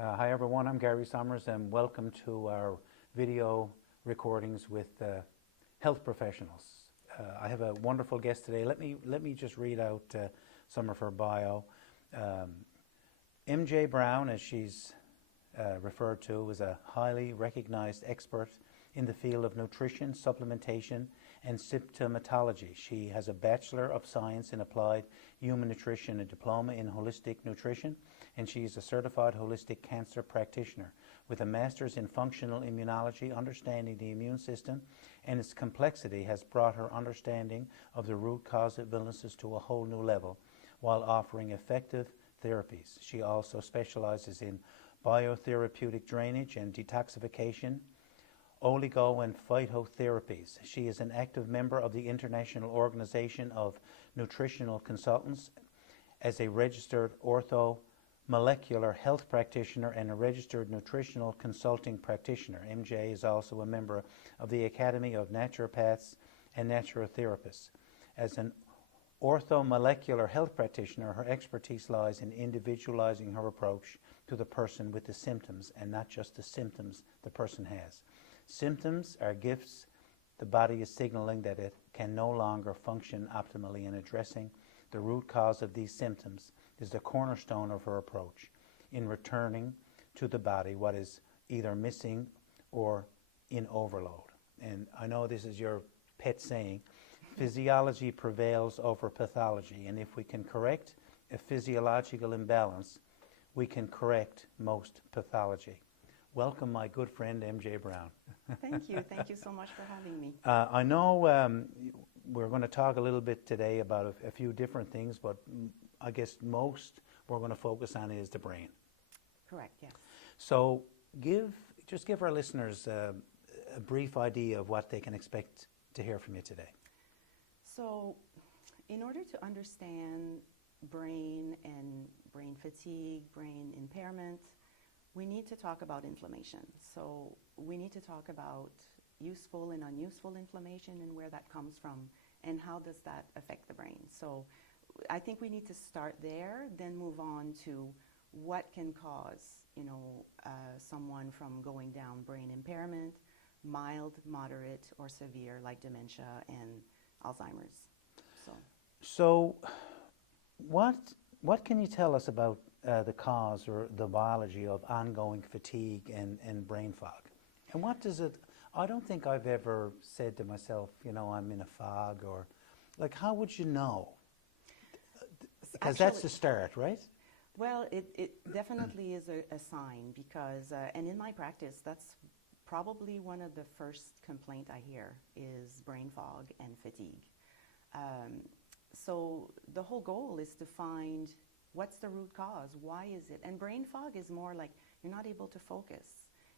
Hi everyone, I'm Gary Summers and welcome to our video recordings with health professionals. I have a wonderful guest today. Let me just read out some of her bio. MJ Brown, as she's referred to, is a highly recognized expert in the field of nutrition, supplementation, and symptomatology. She has a Bachelor of Science in Applied Human Nutrition, a diploma in holistic nutrition, and she is a certified holistic cancer practitioner with a master's in functional immunology. Understanding the immune system and its complexity has brought her understanding of the root cause of illnesses to a whole new level while offering effective therapies. She also specializes in biotherapeutic drainage and detoxification, oligo and phytotherapies. She is an active member of the International Organization of Nutritional Consultants as a registered orthomolecular health practitioner and a registered nutritional consulting practitioner. MJ is also a member of the Academy of Naturopaths and Naturotherapists. As an orthomolecular health practitioner, her expertise lies in individualizing her approach to the person with the symptoms and not just the symptoms the person has. Symptoms are gifts the body is signaling that it can no longer function optimally, and addressing the root cause of these symptoms is the cornerstone of her approach in returning to the body what is either missing or in overload. And I know this is your pet saying, physiology prevails over pathology, and if we can correct a physiological imbalance, we can correct most pathology. Welcome, my good friend, MJ Brown. Thank you. Thank you so much for having me. I know we're going to talk a little bit today about a few different things, but I guess most we're going to focus on is the brain. Correct, yes. So just give our listeners a brief idea of what they can expect to hear from you today. So in order to understand brain and brain fatigue, brain impairment, we need to talk about inflammation. So we need to talk about useful and unuseful inflammation and where that comes from and how does that affect the brain. So I think we need to start there, then move on to what can cause, someone from going down brain impairment, mild, moderate, or severe, like dementia and Alzheimer's. So what can you tell us about the cause or the biology of ongoing fatigue and brain fog? And what does it, I don't think I've ever said to myself, I'm in a fog, or like, how would you know? Because that's the start, right? Well, it definitely is a sign because, and in my practice, that's probably one of the first complaint I hear is brain fog and fatigue. So the whole goal is to find what's the root cause, why is it? And brain fog is more like you're not able to focus.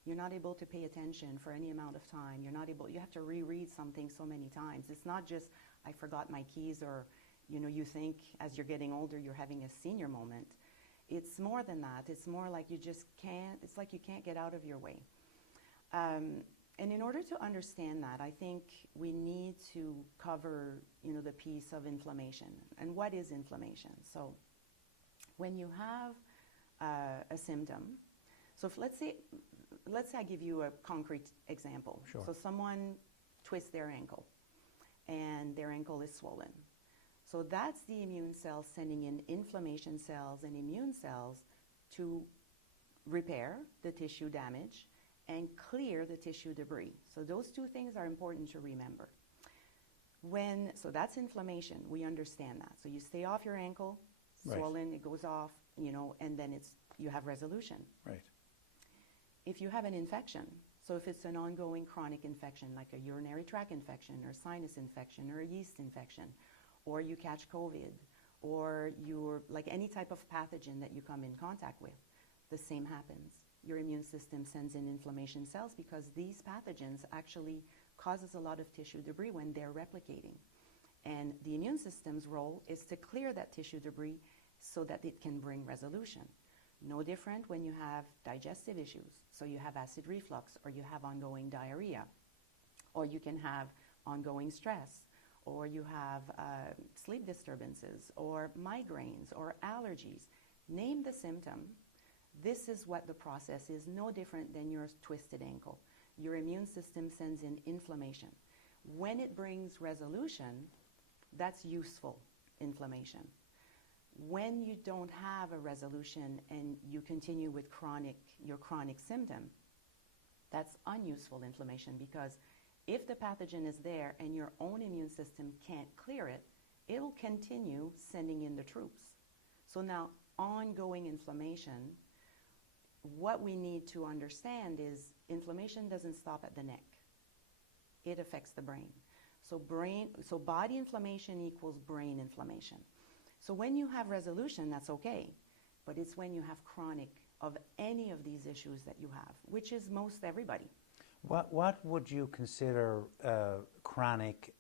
You're not able to pay attention for any amount of time. You have to reread something so many times. It's not just, I forgot my keys, or, you think as you're getting older, you're having a senior moment. It's more than that. It's more like you just can't, it's like you can't get out of your way. And in order to understand that, I think we need to cover, the piece of inflammation. And what is inflammation? So when you have a symptom, so if let's say I give you a concrete example. Sure. So someone twists their ankle and their ankle is swollen. So that's the immune cells sending in inflammation cells and immune cells to repair the tissue damage and clear the tissue debris. So those two things are important to remember. So that's inflammation, we understand that. So you stay off your ankle, swollen, right. It goes off, and then you have resolution. Right. If you have an infection, so if it's an ongoing chronic infection, like a urinary tract infection or sinus infection or a yeast infection, or you catch COVID, or you're like any type of pathogen that you come in contact with, the same happens. Your immune system sends in inflammation cells because these pathogens actually causes a lot of tissue debris when they're replicating. And the immune system's role is to clear that tissue debris so that it can bring resolution. No different when you have digestive issues. So you have acid reflux, or you have ongoing diarrhea, or you can have ongoing stress, or you have sleep disturbances, or migraines, or allergies. Name the symptom, This is what the process is, no different than your twisted ankle. Your immune system sends in inflammation. When it brings resolution, that's useful inflammation. When you don't have a resolution and you continue with your chronic symptom, that's unuseful inflammation, because if the pathogen is there and your own immune system can't clear it, it'll continue sending in the troops. So now, ongoing inflammation, what we need to understand is inflammation doesn't stop at the neck. It affects the brain. So body inflammation equals brain inflammation. So when you have resolution, that's okay. But it's when you have chronic of any of these issues that you have, which is most everybody. What would you consider chronic?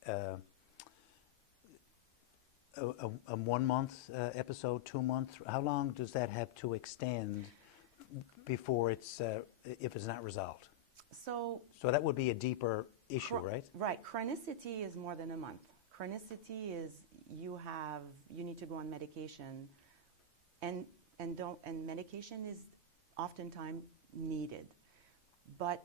A 1 month episode, 2 months? How long does that have to extend before it's if it's not resolved? So that would be a deeper issue, right? Right. Chronicity is more than a month. Chronicity is you need to go on medication, and medication is oftentimes needed, but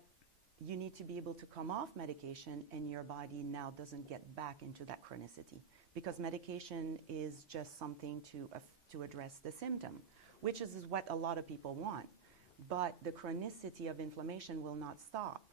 you need to be able to come off medication and your body now doesn't get back into that chronicity, because medication is just something to address the symptom, which is what a lot of people want. But the chronicity of inflammation will not stop.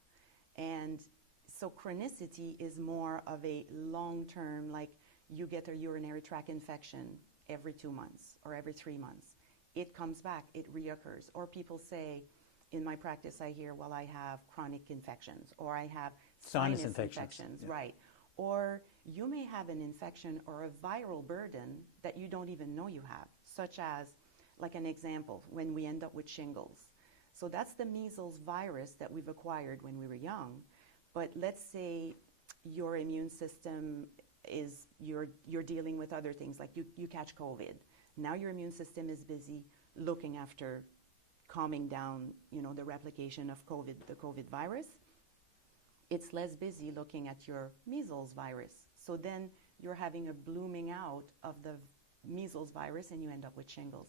And so chronicity is more of a long-term, like you get a urinary tract infection every 2 months or every 3 months. It comes back, it reoccurs. Or people say, in my practice I hear, well, I have chronic infections, or I have sinus infections. Yeah. Right. Or you may have an infection or a viral burden that you don't even know you have, such as, like an example, when we end up with shingles. So that's the measles virus that we've acquired when we were young. But let's say your immune system is, you're dealing with other things, like you catch COVID. Now your immune system is busy looking after calming down, the replication of COVID, the COVID virus. It's less busy looking at your measles virus. So then you're having a blooming out of the measles virus and you end up with shingles.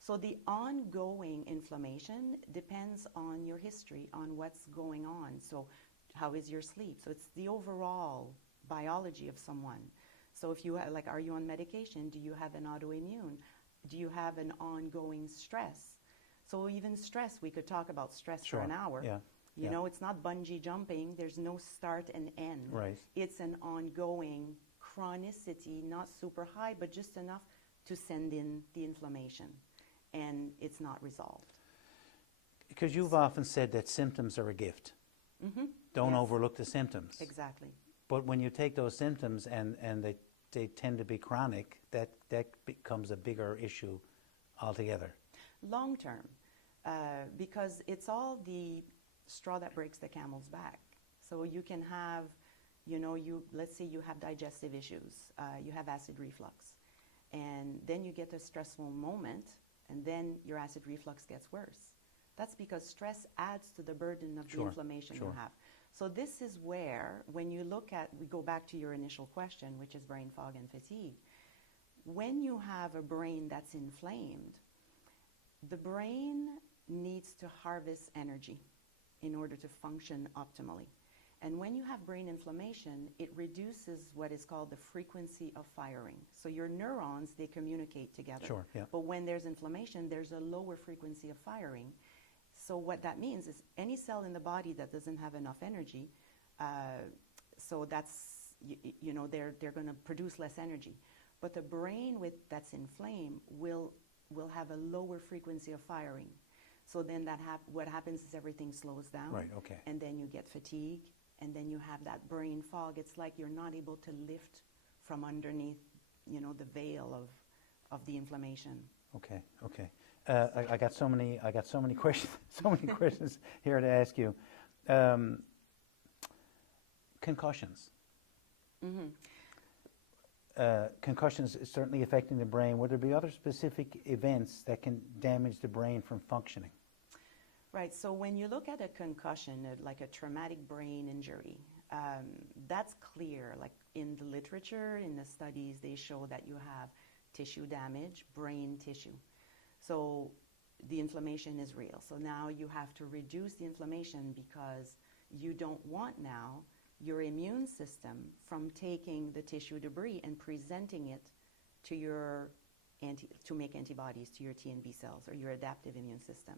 So the ongoing inflammation depends on your history, on what's going on. So how is your sleep? So it's the overall biology of someone. So if you have, are you on medication? Do you have an autoimmune? Do you have an ongoing stress? So even stress, we could talk about stress for an hour. Yeah. You know, it's not bungee jumping. There's no start and end. Right. It's an ongoing chronicity, not super high, but just enough to send in the inflammation. And it's not resolved. Because you've often said that symptoms are a gift. Mm-hmm. Don't overlook the symptoms. Exactly. But when you take those symptoms and they tend to be chronic, that becomes a bigger issue altogether. Long term, because it's all the straw that breaks the camel's back. So you can have, let's say you have digestive issues, you have acid reflux, and then you get a stressful moment, and then your acid reflux gets worse. That's because stress adds to the burden of the inflammation you have. So this is where, when you look at, we go back to your initial question, which is brain fog and fatigue. When you have a brain that's inflamed, the brain needs to harvest energy in order to function optimally. And when you have brain inflammation, it reduces what is called the frequency of firing. So your neurons, they communicate together. Sure, yeah. But when there's inflammation, there's a lower frequency of firing. So what that means is any cell in the body that doesn't have enough energy, so that's, they're going to produce less energy. But the brain that's inflamed will have a lower frequency of firing. So then what happens is everything slows down. Right, okay. And then you get fatigue, and then you have that brain fog. It's like you're not able to lift from underneath, the veil of the inflammation. Okay. I got so many questions, questions here to ask you. Concussions. Mm-hmm. Concussions is certainly affecting the brain. Would there be other specific events that can damage the brain from functioning? Right. So when you look at a concussion, like a traumatic brain injury, that's clear. Like in the literature, in the studies, they show that you have tissue damage, brain tissue. So the inflammation is real. So now you have to reduce the inflammation because you don't want now your immune system from taking the tissue debris and presenting it to your to make antibodies to your T and B cells or your adaptive immune system.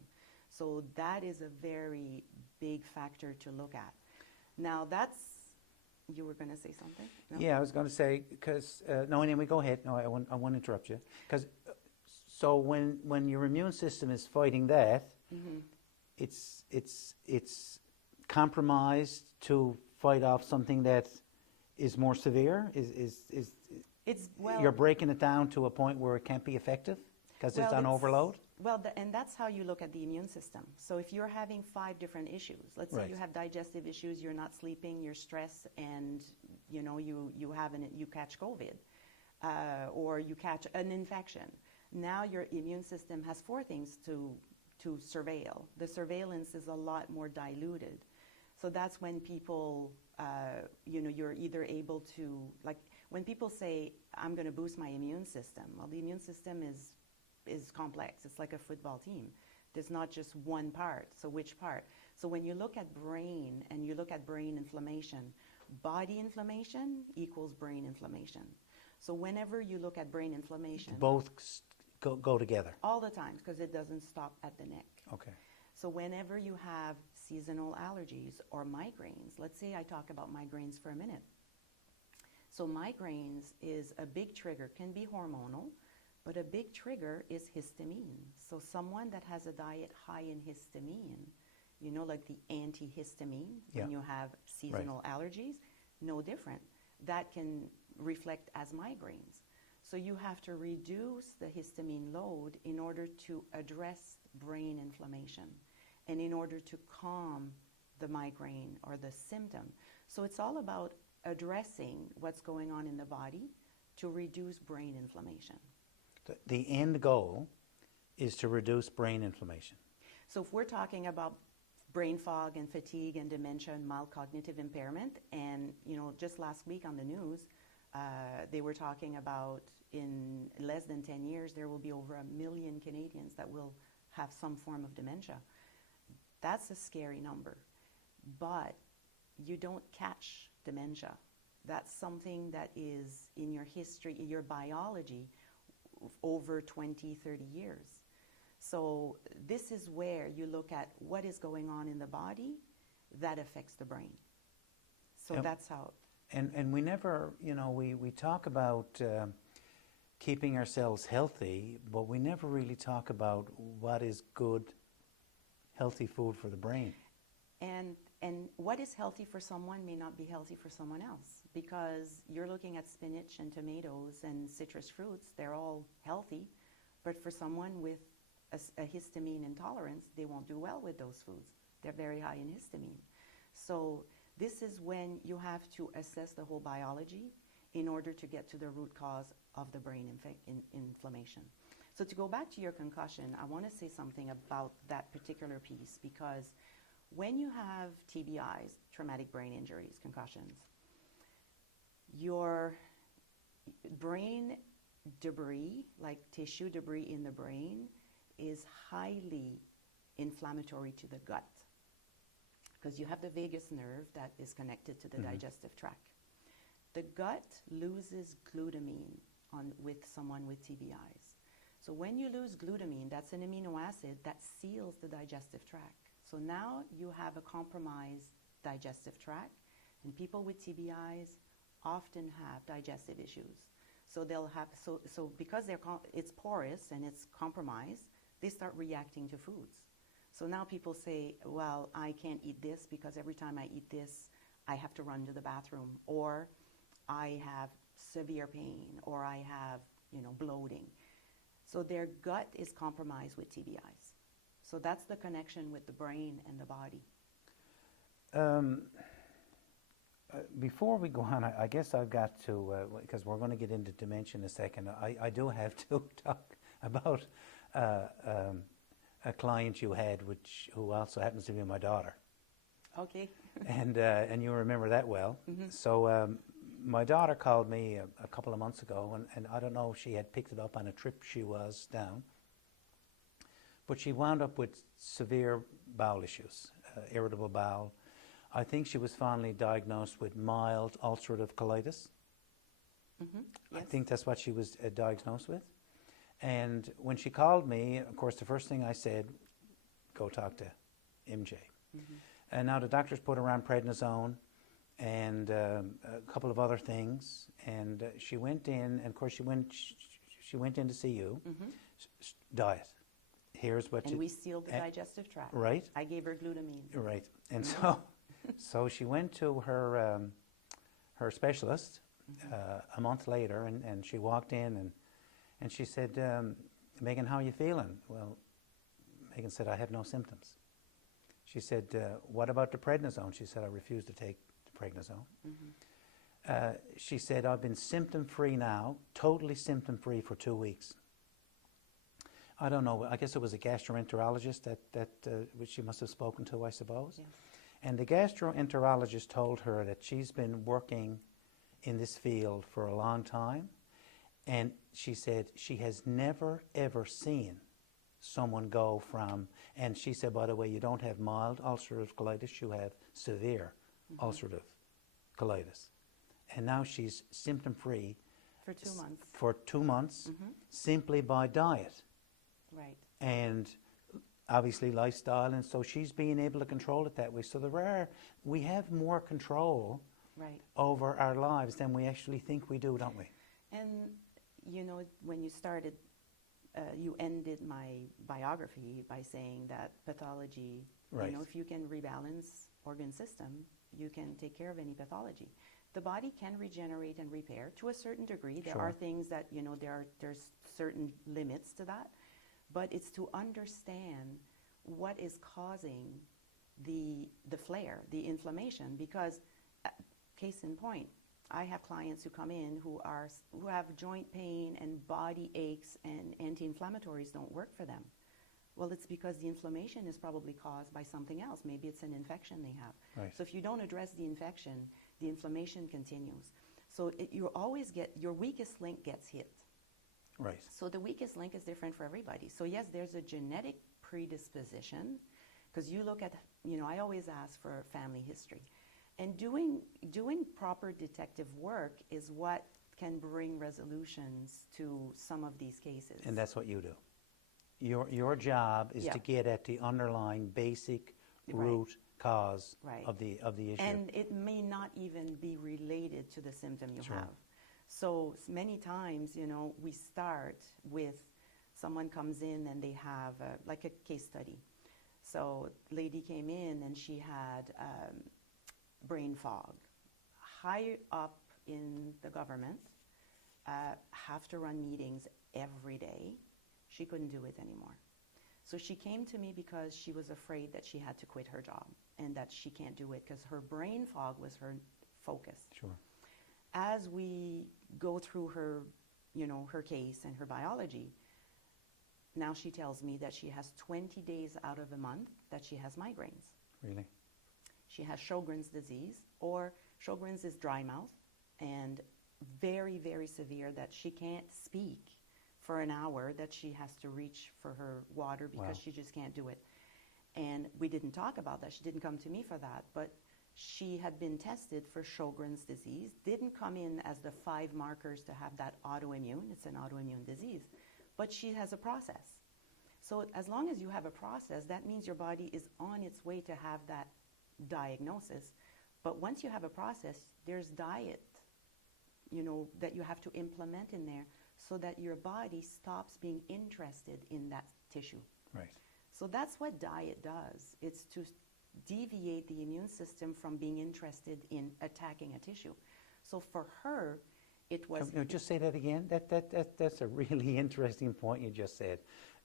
So that is a very big factor to look at. Now that's, you were going to say something? No? Yeah, I was going to say, because, no, anyway, go ahead. No, I won't interrupt you. Because, so when your immune system is fighting that, it's compromised to fight off something that is more severe? It's, well, you're breaking it down to a point where it can't be effective because it's on overload? Well, and that's how you look at the immune system. So if you're having 5 different issues, let's say you have digestive issues, you're not sleeping, you're stressed, and you know you catch COVID, or you catch an infection. Now your immune system has 4 things to surveil. The surveillance is a lot more diluted. So that's when people, you're either able to, like, when people say, I'm going to boost my immune system, well, the immune system is complex. It's like a football team. There's not just one part. So which part? So when you look at brain and you look at brain inflammation, body inflammation equals brain inflammation. So whenever you look at brain inflammation, both go together all the time because it doesn't stop at the neck. Okay. So whenever you have seasonal allergies or migraines, let's say I talk about migraines for a minute. So migraines is a big trigger, can be hormonal, but a big trigger is histamine. So someone that has a diet high in histamine, like the antihistamine, when you have seasonal allergies, no different. That can reflect as migraines. So you have to reduce the histamine load in order to address brain inflammation and in order to calm the migraine or the symptom. So it's all about addressing what's going on in the body to reduce brain inflammation. The end goal is to reduce brain inflammation. So if we're talking about brain fog and fatigue and dementia and mild cognitive impairment, and just last week on the news, they were talking about in less than 10 years there will be over 1 million Canadians that will have some form of dementia. That's a scary number, but you don't catch dementia. That's something that is in your history, in your biology, over 20, 30 years. So this is where you look at what is going on in the body that affects the brain. So that's how. And we never, we talk about keeping ourselves healthy, but we never really talk about what is good, healthy food for the brain. And what is healthy for someone may not be healthy for someone else, because you're looking at spinach and tomatoes and citrus fruits, they're all healthy, but for someone with a histamine intolerance, they won't do well with those foods. They're very high in histamine. So this is when you have to assess the whole biology in order to get to the root cause of the brain inflammation. So to go back to your concussion, I want to say something about that particular piece, because when you have TBIs, traumatic brain injuries, concussions, your brain debris, like tissue debris in the brain, is highly inflammatory to the gut, because you have the vagus nerve that is connected to the digestive tract. The gut loses glutamine with someone with TBIs. So when you lose glutamine, that's an amino acid that seals the digestive tract. So now you have a compromised digestive tract, and people with TBIs often have digestive issues. So they'll have, so because it's porous and it's compromised, they start reacting to foods. So now people say, well, I can't eat this because every time I eat this, I have to run to the bathroom, or I have severe pain, or I have, bloating. So their gut is compromised with TBIs. So that's the connection with the brain and the body. Before we go on, I guess I've got to, because we're going to get into dementia in a second, I do have to talk about a client you had, who also happens to be my daughter. Okay. And you remember that well. Mm-hmm. So my daughter called me a couple of months ago, and I don't know if she had picked it up on a trip she was down. But she wound up with severe bowel issues, irritable bowel. I think she was finally diagnosed with mild ulcerative colitis. Yes. I think that's what she was diagnosed with. And when she called me, of course, the first thing I said, go talk to MJ. And now the doctors put her on prednisone and a couple of other things. And she went in, and of course, she went in to see you. Diet. Here's what And we sealed the digestive tract. Right. I gave her glutamine. Right. And so she went to her her specialist a month later, and she walked in, and she said, Megan, how are you feeling? Well, Megan said, I have no symptoms. She said, what about the prednisone? She said, I refuse to take the prednisone. She said, I've been symptom-free now, totally symptom-free for 2 weeks. I don't know, I guess it was a gastroenterologist that which she must have spoken to, I suppose. Yes. And the gastroenterologist told her that she's been working in this field for a long time, and she said she has never, ever seen someone go from, and she said, by the way, you don't have mild ulcerative colitis, you have severe ulcerative colitis. And now she's symptom-free For 2 months. for 2 months simply by diet Right. and obviously lifestyle, and so she's being able to control it that way. So we have more control Right. over our lives than we actually think we do, don't we? And, you know, when you started, you ended my biography by saying that pathology, Right. you know, if you can rebalance organ system, you can take care of any pathology. The body can regenerate and repair to a certain degree. There Sure. are things that, you know, there's certain limits to that. But it's to understand what is causing the flare, the inflammation, because case in point, I have clients who come in who have joint pain and body aches, and anti-inflammatories don't work for them. Well, it's because the inflammation is probably caused by something else. Maybe it's an infection they have. Right. So if you don't address the infection, the inflammation continues. So you always get, your weakest link gets hit. Right. So the weakest link is different for everybody. So yes, there's a genetic predisposition, because you look at, you know, I always ask for family history. And doing proper detective work is what can bring resolutions to some of these cases. And that's what you do. Your job is Yeah. to get at the underlying basic root cause Right. of the issue. And it may not even be related to the symptom you Sure. have. So many times, you know, we start with someone comes in and they have like a case study. So lady came in and she had brain fog. High up in the government, have to run meetings every day. She couldn't do it anymore. So she came to me because she was afraid that she had to quit her job and that she can't do it because her brain fog was her focus. Sure. As we go through her, you know, her case and her biology, now she tells me that she has 20 days out of a month that she has migraines. Really? She has Sjogren's disease, or Sjogren's is dry mouth, and very, very severe that she can't speak for an hour, that she has to reach for her water because Wow. she just can't do it. And we didn't talk about that. She didn't come to me for that, but she had been tested for Sjogren's disease, didn't come in as the 5 markers to have that autoimmune. It's an autoimmune disease, but she has a process. So as long as you have a process, that means your body is on its way to have that diagnosis. But once you have a process, there's diet, you know, that you have to implement in there so that your body stops being interested in that tissue. Right. So that's what diet does. It's to deviate the immune system from being interested in attacking a tissue. So for her, it was... Can you just say that again? That's a really interesting point you just said.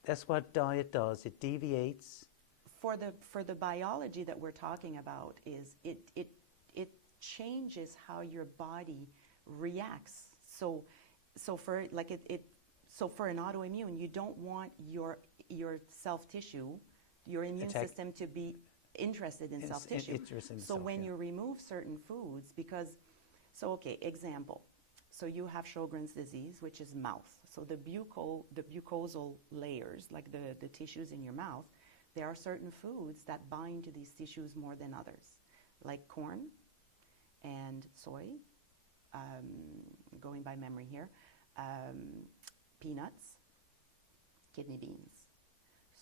That's what diet does. It deviates. For the biology that we're talking about, is it changes how your body reacts. So for an autoimmune, you don't want your self tissue, your immune system to be interested in self tissue. So when you remove certain foods, example. So you have Sjogren's disease, which is mouth. So the mucosal layers, like the tissues in your mouth, there are certain foods that bind to these tissues more than others, like corn and soy, going by memory here, peanuts, kidney beans.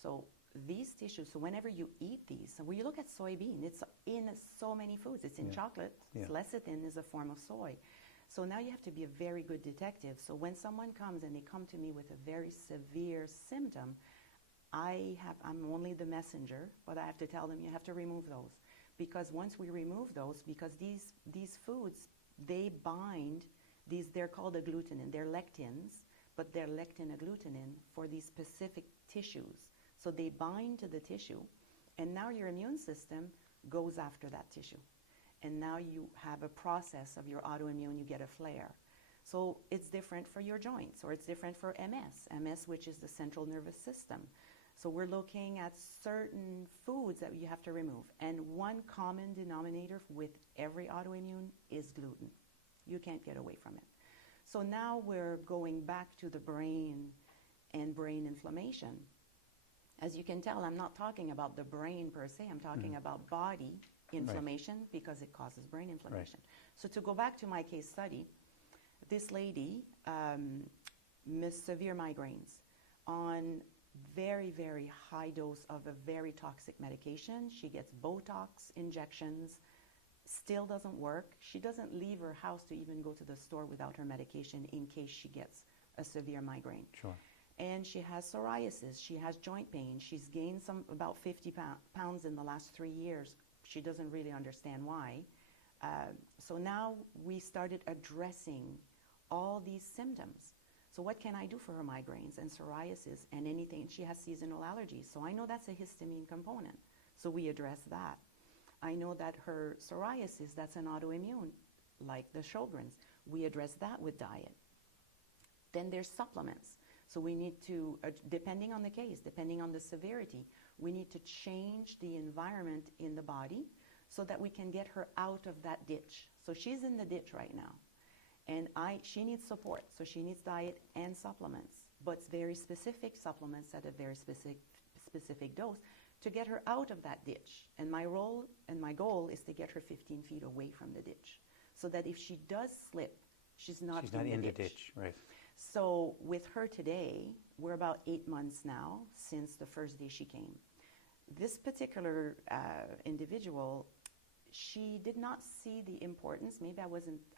So these tissues, so whenever you eat these, so when you look at soybean, it's in so many foods. It's in chocolate. Lecithin is a form of soy. So now you have to be a very good detective. So when someone comes and they come to me with a very severe symptom, I'm only the messenger, but I have to tell them you have to remove those. Because once we remove those, because these foods, they bind, they're called agglutinin, they're lectins, but they're lectin-agglutinin for these specific tissues. So they bind to the tissue, and now your immune system goes after that tissue. And now you have a process of your autoimmune, you get a flare. So it's different for your joints, or it's different for MS, which is the central nervous system. So we're looking at certain foods that you have to remove. And one common denominator with every autoimmune is gluten. You can't get away from it. So now we're going back to the brain and brain inflammation. As you can tell, I'm not talking about the brain per se. I'm talking about body inflammation because it causes brain inflammation. So to go back to my case study, this lady, severe migraines on very, very high dose of a very toxic medication. She gets Botox injections, still doesn't work. She doesn't leave her house to even go to the store without her medication in case she gets a severe migraine. Sure. And she has psoriasis. She has joint pain. She's gained about 50 pounds in the last 3 years. She doesn't really understand why. So now we started addressing all these symptoms. So what can I do for her migraines and psoriasis and anything? She has seasonal allergies. So I know that's a histamine component. So we address that. I know that her psoriasis, that's an autoimmune, like the Sjogren's. We address that with diet. Then there's supplements. So we need to, depending on the case, depending on the severity, we need to change the environment in the body so that we can get her out of that ditch. So she's in the ditch right now. And she needs support. So she needs diet and supplements, but very specific supplements at a very specific dose to get her out of that ditch. And my role and my goal is to get her 15 feet away from the ditch so that if she does slip, she's not in the ditch. Right. So with her today, we're about 8 months now since the first day she came. This particular individual, she did not see the importance. Maybe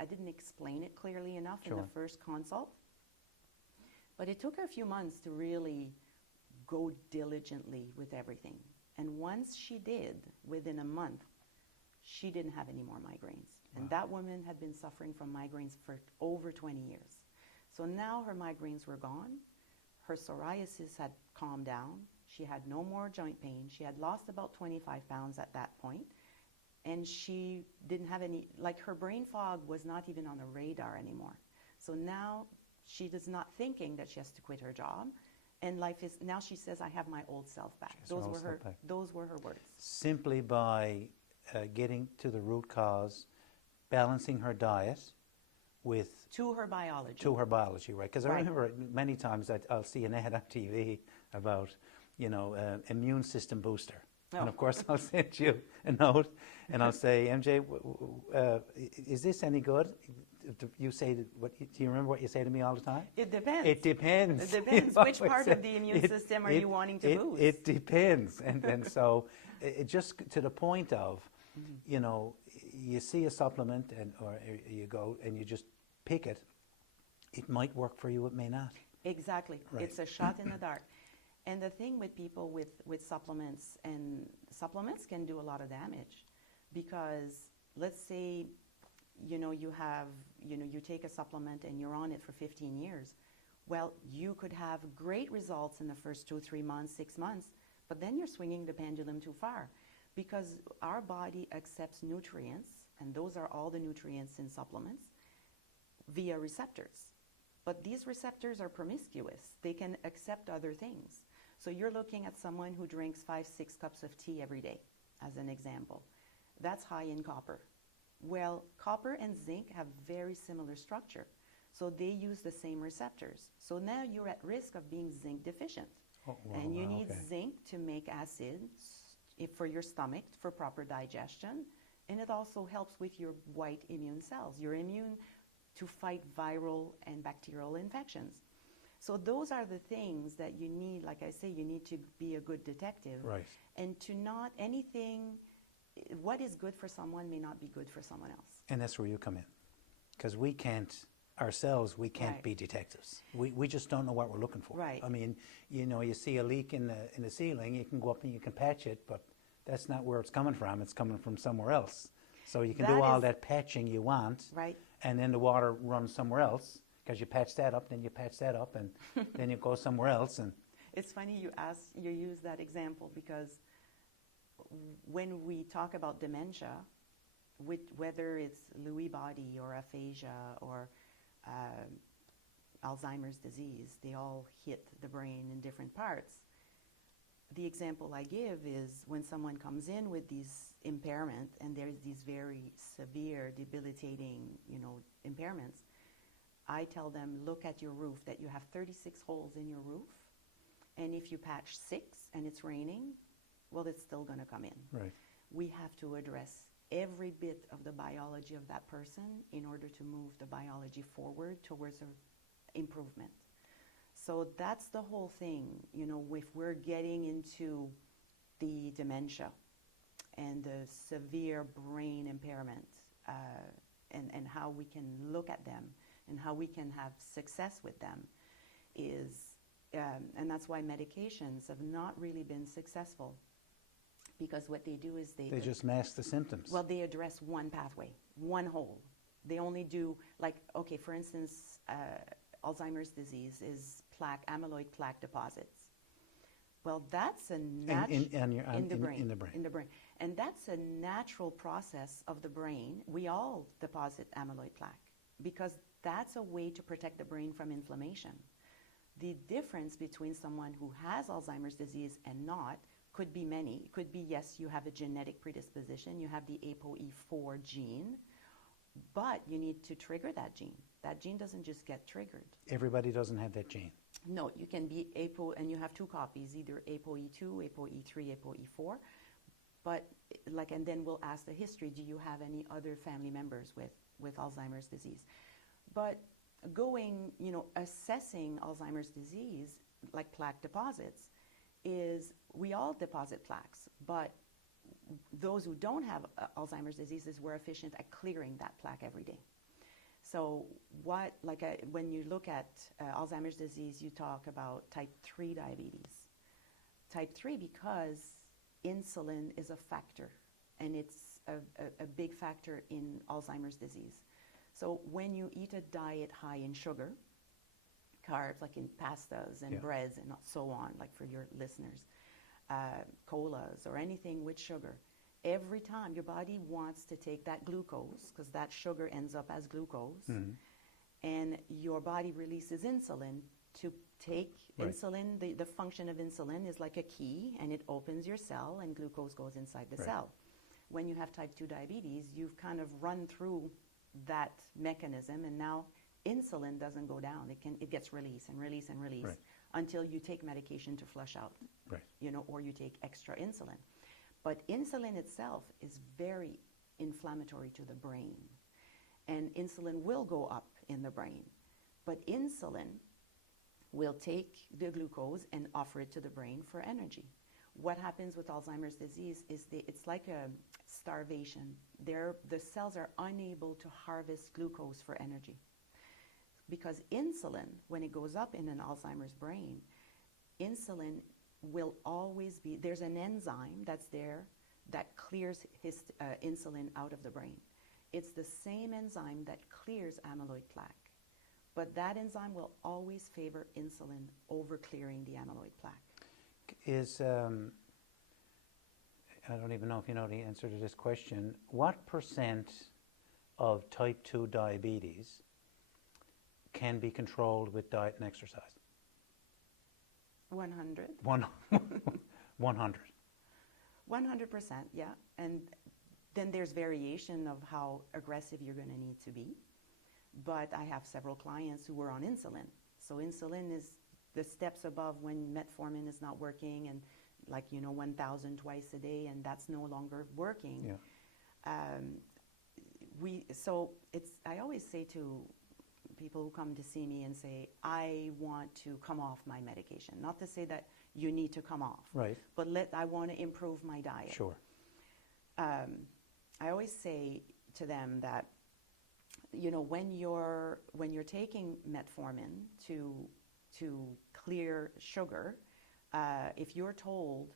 I didn't explain it clearly enough in the first consult. But it took her a few months to really go diligently with everything. And once she did, within a month, she didn't have any more migraines. Wow. And that woman had been suffering from migraines for over 20 years. So now her migraines were gone. Her psoriasis had calmed down. She had no more joint pain. She had lost about 25 pounds at that point. And she didn't have any, like her brain fog was not even on the radar anymore. So now she is not thinking that she has to quit her job. And life is, now she says, I have my old self back. Those were her words. Simply by getting to the root cause, balancing her diet with... To her biology. To her biology, right. Because I remember many times I'll see an ad on TV about, immune system booster. Oh. And of course I'll send you a note and I'll say, MJ, is this any good? You say, do you remember what you say to me all the time? It depends. It depends. It depends. Which part of the immune system are you wanting to boost? It depends. And so it just to the point of, you see a supplement or you go and you just pick it. It might work for you, it may not. Exactly. Right. It's a shot in the dark. And the thing with people with supplements, and supplements can do a lot of damage because let's say, you take a supplement and you're on it for 15 years. Well, you could have great results in the first 2, 3 months, 6 months, but then you're swinging the pendulum too far because our body accepts nutrients, and those are all the nutrients in supplements, via receptors. But these receptors are promiscuous. They can accept other things. So you're looking at someone who drinks 5, 6 cups of tea every day, as an example. That's high in copper. Well, copper and zinc have very similar structure. So they use the same receptors. So now you're at risk of being zinc deficient. Oh, wow, And you wow, need okay. zinc to make acids for your stomach for proper digestion. And it also helps with your white immune cells. You're immune to fight viral and bacterial infections. So those are the things that you need. Like I say, you need to be a good detective. Right. And to not anything, what is good for someone may not be good for someone else. And that's where you come in. Because we can't, ourselves, we can't Right. be detectives. We just don't know what we're looking for. Right. I mean, you know, you see a leak in the ceiling, you can go up and you can patch it, but that's not where it's coming from. It's coming from somewhere else. So you can do That all is- that patching you want, Right? and then the water runs somewhere else because you patch that up, then you patch that up, and then you go somewhere else. And It's funny you use that example because when we talk about dementia, whether it's Lewy body or aphasia or Alzheimer's disease, they all hit the brain in different parts. The example I give is when someone comes in with these impairment and there's these very severe, debilitating, impairments, I tell them, look at your roof, that you have 36 holes in your roof, and if you patch 6 and it's raining, well, it's still going to come in. right. We have to address every bit of the biology of that person in order to move the biology forward towards improvement. So that's the whole thing, if we're getting into the dementia and the severe brain impairment and how we can look at them and how we can have success with them is, and that's why medications have not really been successful, because what they do is They just mask the symptoms. well, they address one pathway, one hole. They only do, for instance, Alzheimer's disease is amyloid plaque deposits. Well, that's a natural in the brain. In the brain, and that's a natural process of the brain. We all deposit amyloid plaque because that's a way to protect the brain from inflammation. The difference between someone who has Alzheimer's disease and not could be many. It could be, yes, you have a genetic predisposition, you have the ApoE4 gene, but you need to trigger that gene. That gene doesn't just get triggered. Everybody doesn't have that gene. No, you can be and you have 2 copies, either ApoE2, ApoE3, ApoE4. But and then we'll ask the history, do you have any other family members with Alzheimer's disease? But assessing Alzheimer's disease, like plaque deposits, is we all deposit plaques, but those who don't have Alzheimer's disease we're efficient at clearing that plaque every day. So when you look at Alzheimer's disease, you talk about type 3 diabetes. Type 3 because insulin is a factor, and it's a big factor in Alzheimer's disease. So when you eat a diet high in sugar, carbs, like in pastas and breads and so on, like for your listeners, colas or anything with sugar, every time your body wants to take that glucose, because that sugar ends up as glucose, and your body releases insulin to take insulin. The function of insulin is like a key, and it opens your cell, and glucose goes inside the cell. When you have type 2 diabetes, you've kind of run through that mechanism, and now insulin doesn't go down. It gets released and released and released until you take medication to flush out, or you take extra insulin. But insulin itself is very inflammatory to the brain, and insulin will go up in the brain. But insulin will take the glucose and offer it to the brain for energy. What happens with Alzheimer's disease is it's like a starvation. The cells are unable to harvest glucose for energy. Because insulin, when it goes up in an Alzheimer's brain, insulin will always be, there's an enzyme that's there that clears insulin out of the brain. It's the same enzyme that clears amyloid plaque. But that enzyme will always favor insulin over clearing the amyloid plaque. I don't even know if you know the answer to this question. What % of type 2 diabetes can be controlled with diet and exercise? 100. 100. 100%, yeah. And then there's variation of how aggressive you're going to need to be. but I have several clients who were on insulin. So insulin is the steps above when metformin is not working, and like, 1,000 twice a day, and that's no longer working. Yeah. I always say to people who come to see me and say, I want to come off my medication. Not to say that you need to come off, Right. but I want to improve my diet. Sure. I always say to them that, when you're taking metformin to clear sugar, if you're told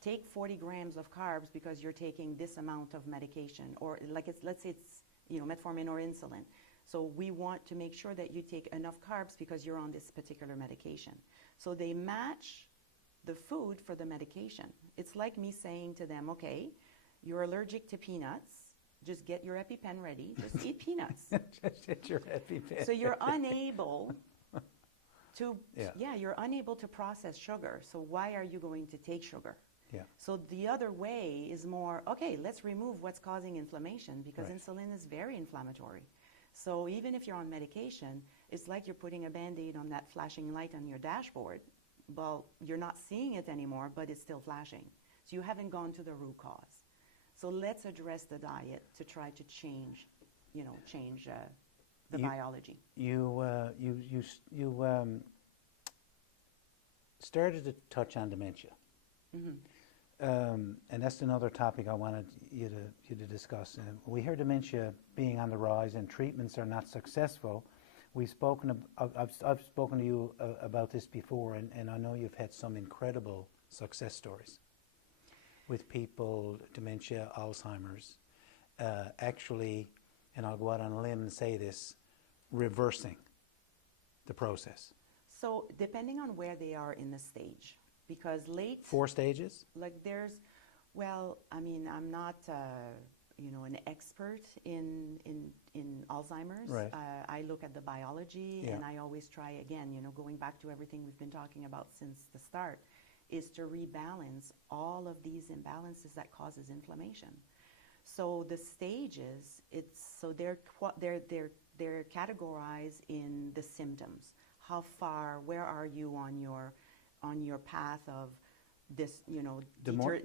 take 40 grams of carbs because you're taking this amount of medication, or let's say it's metformin or insulin. So we want to make sure that you take enough carbs because you're on this particular medication. So they match the food for the medication. It's like me saying to them, okay, you're allergic to peanuts, just get your EpiPen ready, just eat peanuts. Just get your EpiPen. So you're unable to, Yeah. you're unable to process sugar. So why are you going to take sugar? Yeah. So the other way is more, okay, let's remove what's causing inflammation, because Right. insulin is very inflammatory. So even if you're on medication, it's like you're putting a Band-Aid on that flashing light on your dashboard. Well, you're not seeing it anymore, but it's still flashing. So you haven't gone to the root cause. So let's address the diet to try to change the biology. You started to touch on dementia. Mm-hmm. And that's another topic I wanted you to discuss. We hear dementia being on the rise and treatments are not successful. I've spoken to you about this before, and I know you've had some incredible success stories with people, dementia, Alzheimer's, actually, and I'll go out on a limb and say this, reversing the process. So depending on where they are in the stage, because 4 stages? I'm not, an expert in Alzheimer's. Right. I look at the biology, Yeah. and I always try again, going back to everything we've been talking about since the start, is to rebalance all of these imbalances that causes inflammation. So the stages, they're categorized in the symptoms. How far, where are you on your path of this,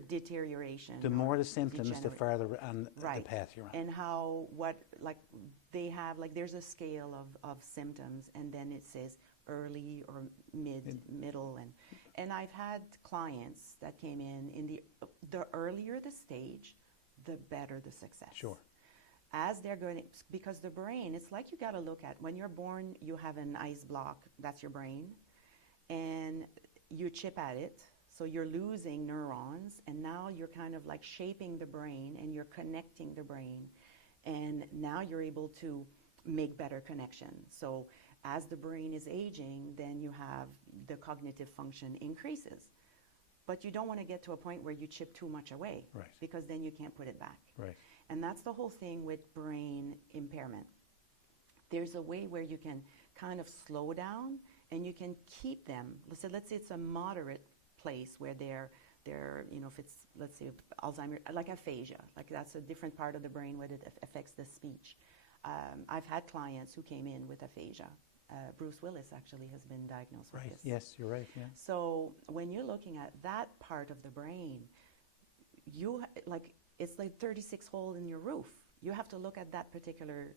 deterioration? The more the symptoms, the farther on Right. the path you're on. And they have, there's a scale of symptoms, and then it says early or middle, and I've had clients that came in the earlier the stage, the better the success. Sure. As they're going, because the brain, it's like you got to look at, when you're born, you have an ice block, that's your brain, and you chip at it, so you're losing neurons, and now you're kind of like shaping the brain, and you're connecting the brain, and now you're able to make better connections. So as the brain is aging, then you have the cognitive function increases. But you don't want to get to a point where you chip too much away, Right. because then you can't put it back. Right. And that's the whole thing with brain impairment. There's a way where you can kind of slow down, and you can keep them. Let's say it's a moderate place where they're if it's, let's say, Alzheimer's, like aphasia, like that's a different part of the brain where it affects the speech. I've had clients who came in with aphasia. Bruce Willis actually has been diagnosed with this. Yes, you're right. Yeah. So when you're looking at that part of the brain, it's like 36 hole in your roof. You have to look at that particular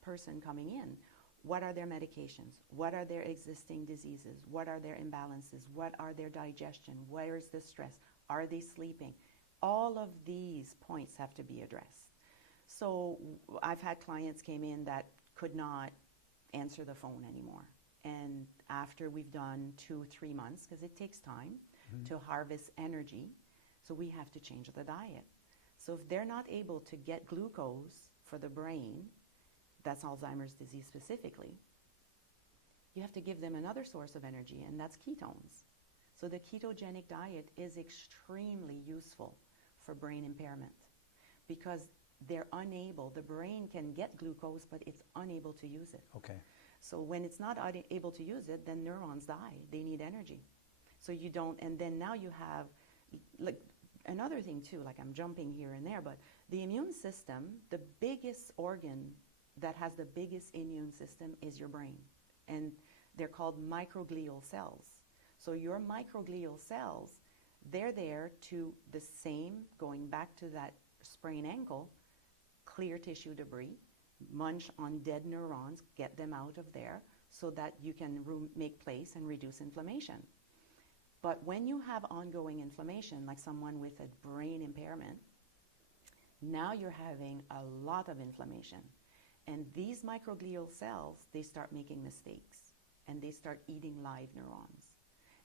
person coming in. What are their medications? What are their existing diseases? What are their imbalances? What are their digestion? Where is the stress? Are they sleeping? All of these points have to be addressed. So I've had clients came in that could not answer the phone anymore. And after we've done 2-3 months, because it takes time to harvest energy, so we have to change the diet. So if they're not able to get glucose for the brain, that's Alzheimer's disease specifically, you have to give them another source of energy, and that's ketones. So the ketogenic diet is extremely useful for brain impairment, because the brain can get glucose, but it's unable to use it. Okay. So when it's not able to use it, then neurons die. They need energy. So you don't, and then now you have, like, another thing too, like I'm jumping here and there, but the immune system, the biggest organ that has the biggest immune system is your brain. And they're called microglial cells. So your microglial cells, they're there to the same, going back to that sprained ankle, clear tissue debris, munch on dead neurons, get them out of there so that you can make place and reduce inflammation. But when you have ongoing inflammation, like someone with a brain impairment, now you're having a lot of inflammation. And these microglial cells, they start making mistakes and they start eating live neurons.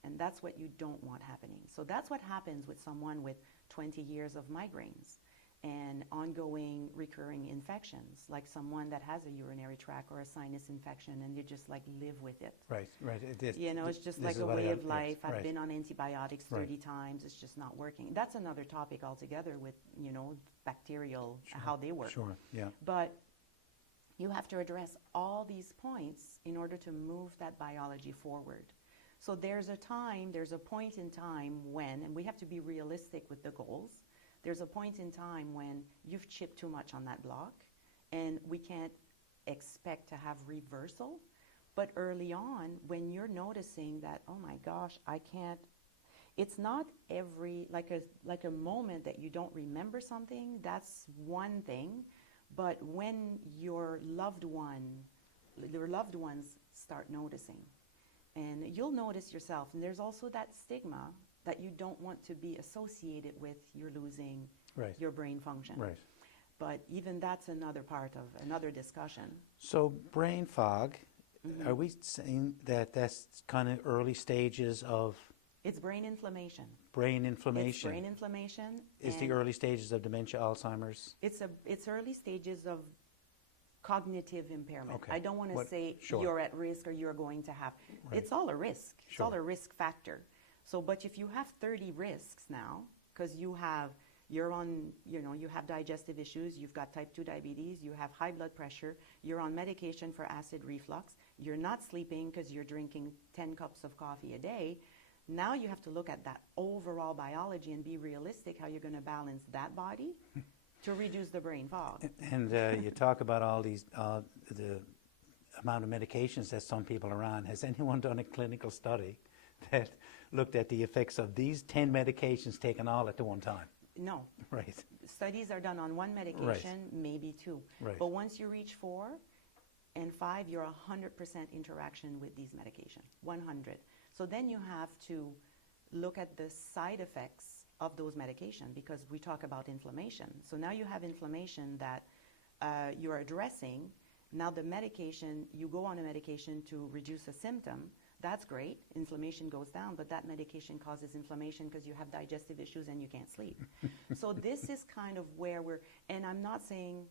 And that's what you don't want happening. So that's what happens with someone with 20 years of migraines and ongoing recurring infections, like someone that has a urinary tract or a sinus infection and you just like live with it. Right. You know, it's just like a way of life. I've been on antibiotics 30 times. It's just not working. That's another topic altogether with, you know, bacterial, how they work. Sure, yeah. But you have to address all these points in order to move that biology forward. So there's a point in time when, and we have to be realistic with the goals, there's a point in time when you've chipped too much on that block and we can't expect to have reversal. But early on, when you're noticing that, oh my gosh, I can't, it's not every, like a moment that you don't remember something, that's one thing. But when your loved ones start noticing, and you'll notice yourself, and there's also that stigma that you don't want to be associated with you're losing your brain function. Right. But even that's another part of another discussion. So brain fog, are we saying that that's kind of early stages of... It's brain inflammation. Brain inflammation. It's brain inflammation. Is the early stages of dementia, Alzheimer's? It's early stages of cognitive impairment. Okay. I don't want to say you're at risk or you're going to have. It's all a risk. It's all a risk factor. So, but if you have 30 risks now, because you have digestive issues, you've got type 2 diabetes, you have high blood pressure, you're on medication for acid reflux, you're not sleeping because you're drinking 10 cups of coffee a day. Now you have to look at that overall biology and be realistic how you're going to balance that body to reduce the brain fog. And you talk about all these, the amount of medications that some people are on. Has anyone done a clinical study that looked at the effects of these 10 medications taken all at the one time? No. Right. Studies are done on one medication, maybe two. Right. But once you reach 4 and 5, you're 100% interaction with these medications, 100. So then you have to look at the side effects of those medications because we talk about inflammation. So now you have inflammation that you're addressing. Now the medication, you go on a medication to reduce a symptom. That's great. Inflammation goes down, but that medication causes inflammation because you have digestive issues and you can't sleep. So this is kind of where and I'm not saying,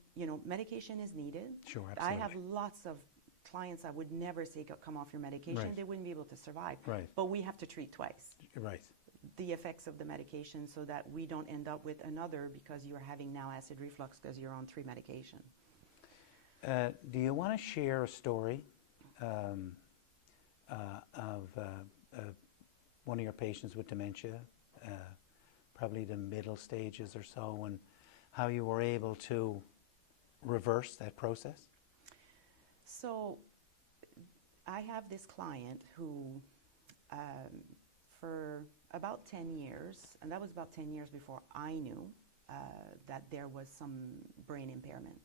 medication is needed. Sure, absolutely. I have lots of clients I would never say come off your medication. Right. They wouldn't be able to survive. Right. But we have to treat twice. Right. The effects of the medication so that we don't end up with another because you're having now acid reflux because you're on 3 medication. Do you want to share a story of one of your patients with dementia, probably the middle stages or so, and how you were able to reverse that process? So I have this client who, for about 10 years, and that was about 10 years before I knew that there was some brain impairment.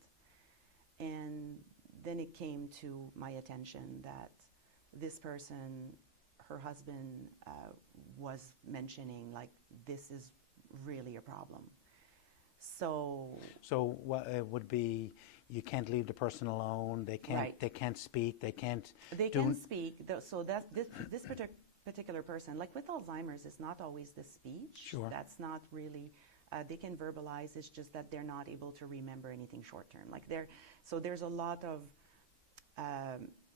And then it came to my attention that this person, her husband, was mentioning, like, this is really a problem. So what it would be, you can't leave the person alone. They can't. Right. They can't speak. They can't. They can speak. So that this particular person, like with Alzheimer's, it's not always the speech. Sure. That's not really. They can verbalize. It's just that they're not able to remember anything short term. So there's a lot of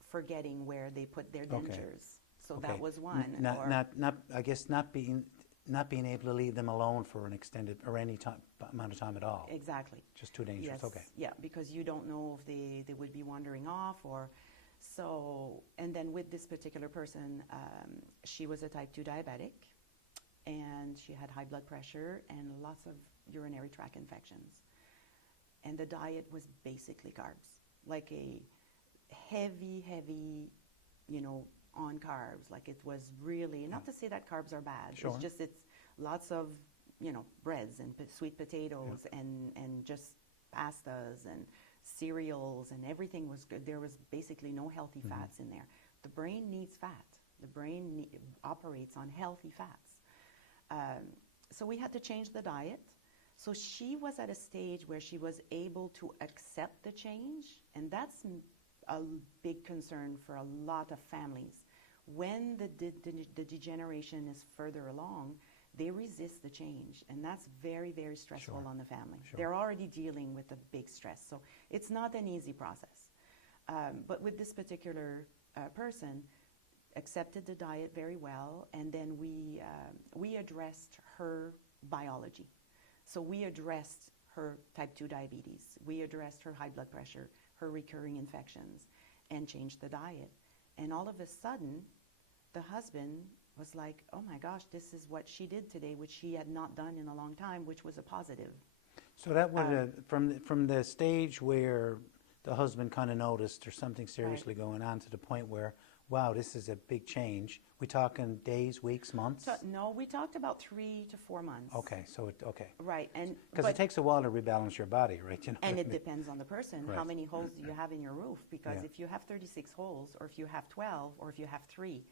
forgetting where they put their dentures. So that was one. I guess not being able to leave them alone for an extended or any amount of time at all. Exactly. Just too dangerous. Yes. Okay. Yeah, because you don't know if they would be wandering off or so. And then with this particular person, she was a type 2 diabetic, and she had high blood pressure and lots of urinary tract infections. And the diet was basically carbs. like a heavy, you know, on carbs. Like it was really, not to say that carbs are bad. Sure. It's just, it's lots of, you know, breads and sweet potatoes and just pastas and cereals, and everything was good. There was basically no healthy fats in there. The brain needs fat. The brain operates on healthy fats. So we had to change the diet. So she was at a stage where she was able to accept the change, and that's a big concern for a lot of families. When the degeneration is further along, they resist the change, and that's very, very stressful on the family. Sure. They're already dealing with a big stress, so it's not an easy process. But with this particular person, accepted the diet very well, and then we addressed her biology. So we addressed her type 2 diabetes, we addressed her high blood pressure, her recurring infections, and changed the diet. And all of a sudden, the husband was like, oh my gosh, this is what she did today, which she had not done in a long time, which was a positive. So that would, from the stage where the husband kind of noticed there's something seriously going on, to the point where, wow, this is a big change. We talking days, weeks, months? So, no, we talked about 3 to 4 months. Okay, so okay. Right, and because it takes a while to rebalance your body, right? You know. And it depends on the person, Right. how many holes do you have in your roof? Because Yeah. if you have 36 holes, or if you have 12, or if you have 3,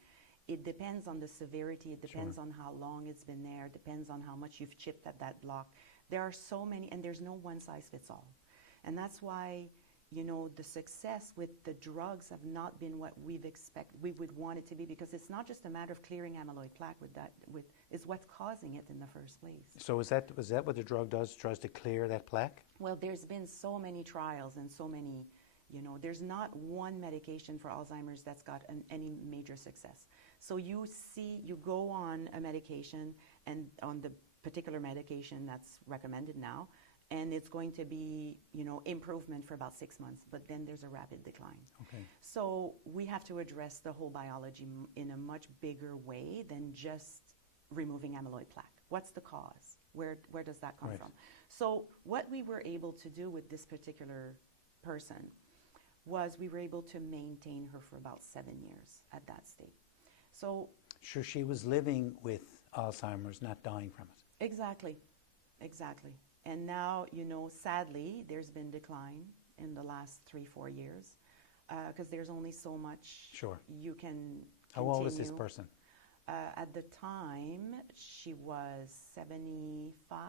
it depends on the severity, it depends on how long it's been there, depends on how much you've chipped at that block. There are so many, and there's no one size fits all. And that's why, you know, the success with the drugs have not been what we would want it to be, because it's not just a matter of clearing amyloid plaque it's what's causing it in the first place. So was that what the drug does? Tries to clear that plaque? Well, there's been so many trials and so many, you know, there's not one medication for Alzheimer's that's got any major success. So you go on a medication, and on the particular medication that's recommended now, and it's going to be, you know, improvement for about 6 months, but then there's a rapid decline. Okay. So we have to address the whole biology in a much bigger way than just removing amyloid plaque. What's the cause? Where does that come from? So what we were able to do with this particular person was we were able to maintain her for about 7 years at that state. So Sure, she was living with Alzheimer's, not dying from it. exactly. And now, you know, sadly, there's been decline in the last 3-4 years, because there's only so much you can How continue. old is this person? At the time, she was 75,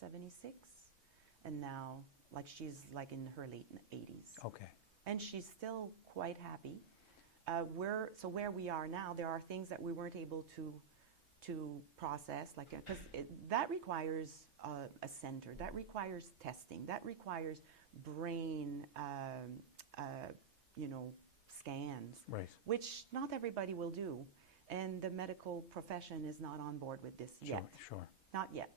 76, and now, like, she's like in her late 80s. Okay. And she's still quite happy. Where we are now, there are things that we weren't able to process, like, because that requires a center, that requires testing, that requires brain, you know, scans, Right. which not everybody will do, and the medical profession is not on board with this yet. Sure. Not yet.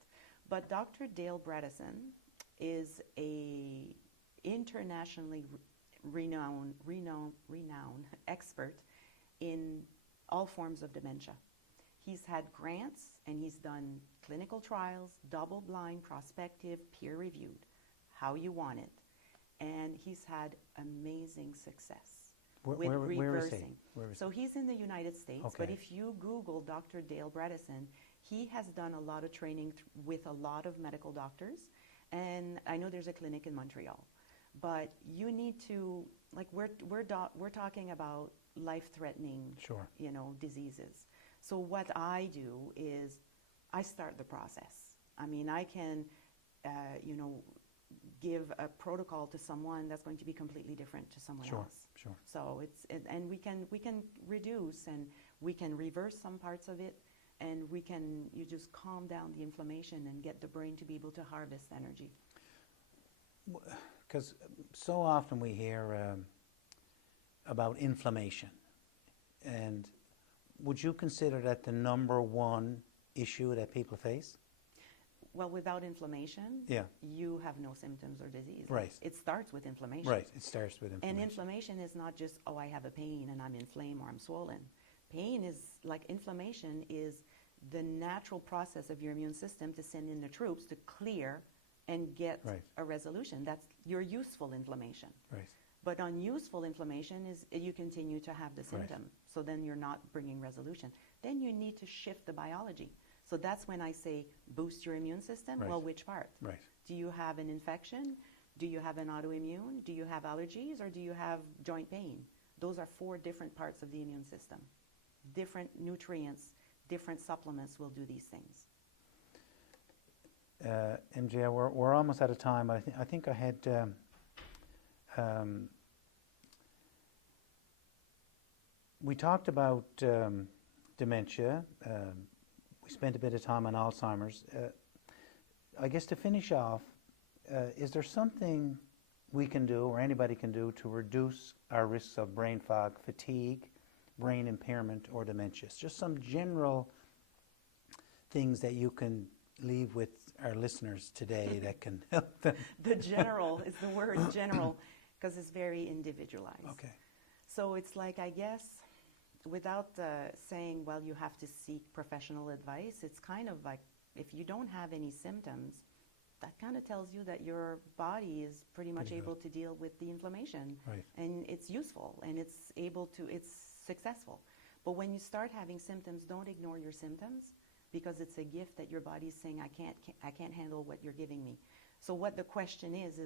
But Dr. Dale Bredesen is a internationally renowned expert in all forms of dementia. He's had grants, and he's done clinical trials, double-blind, prospective, peer-reviewed, how you want it. And he's had amazing success with reversing. Where is he? So he's in the United States, Okay. but if you Google Dr. Dale Bredesen, he has done a lot of training with a lot of medical doctors, and I know there's a clinic in Montreal. But you need to, like, we're talking about life-threatening, you know, diseases. So what I do is I start the process. I mean, I can, you know, give a protocol to someone that's going to be completely different to someone else. Sure. So and we can reduce, and we can reverse some parts of it, and you just calm down the inflammation and get the brain to be able to harvest energy. Because so often we hear about inflammation, and would you consider that the number one issue that people face? Well, without inflammation, you have no symptoms or disease. Right. It starts with inflammation. Right, it starts with inflammation. And inflammation is not just, oh, I have a pain and I'm inflamed or I'm swollen. Pain is, like, inflammation is the natural process of your immune system to send in the troops to clear and get a resolution. That's your useful inflammation. Right. But unuseful inflammation is you continue to have the Right. symptom. So then you're not bringing resolution. Then you need to shift the biology. So that's when I say boost your immune system. Right. Well, which part? Right. Do you have an infection? Do you have an autoimmune? Do you have allergies? Or do you have joint pain? Those are 4 different parts of the immune system. Different nutrients, different supplements will do these things. MJ, we're almost out of time. I think I had we talked about dementia. We spent a bit of time on Alzheimer's. I guess to finish off, is there something we can do or anybody can do to reduce our risks of brain fog, fatigue, brain impairment, or dementia? Just some general things that you can leave with our listeners today that can help them. The general is the word general because it's very individualized. Okay. So it's like, I guess, without saying, well, you have to seek professional advice, it's kind of like if you don't have any symptoms, that kind of tells you that your body is pretty much Pretty able to deal with the inflammation. Right. And it's useful and it's successful. But when you start having symptoms, don't ignore your symptoms because it's a gift that your body's saying, I can't handle what you're giving me. So what the question is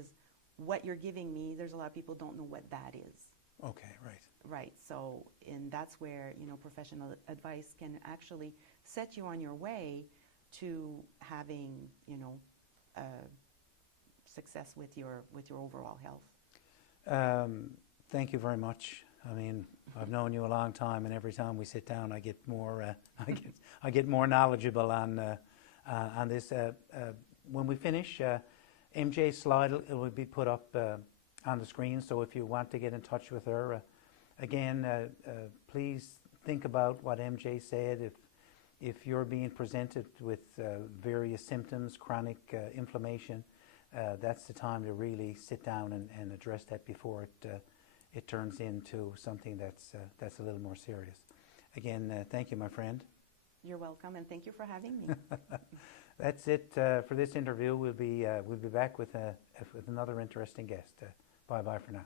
what you're giving me, there's a lot of people don't know what that is. Okay, right. Right, so, and that's where, professional advice can actually set you on your way to having, success with your overall health. Thank you very much. I mean, I've known you a long time, and every time we sit down, I get more, I get more knowledgeable on this. When we finish, MJ's slide will be put up on the screen. So if you want to get in touch with her, again, please think about what MJ said. If you're being presented with various symptoms, chronic inflammation, that's the time to really sit down and address that before it turns into something that's a little more serious. Again, thank you, my friend. You're welcome, and thank you for having me. That's it for this interview. We'll be back with another interesting guest. Bye-bye for now.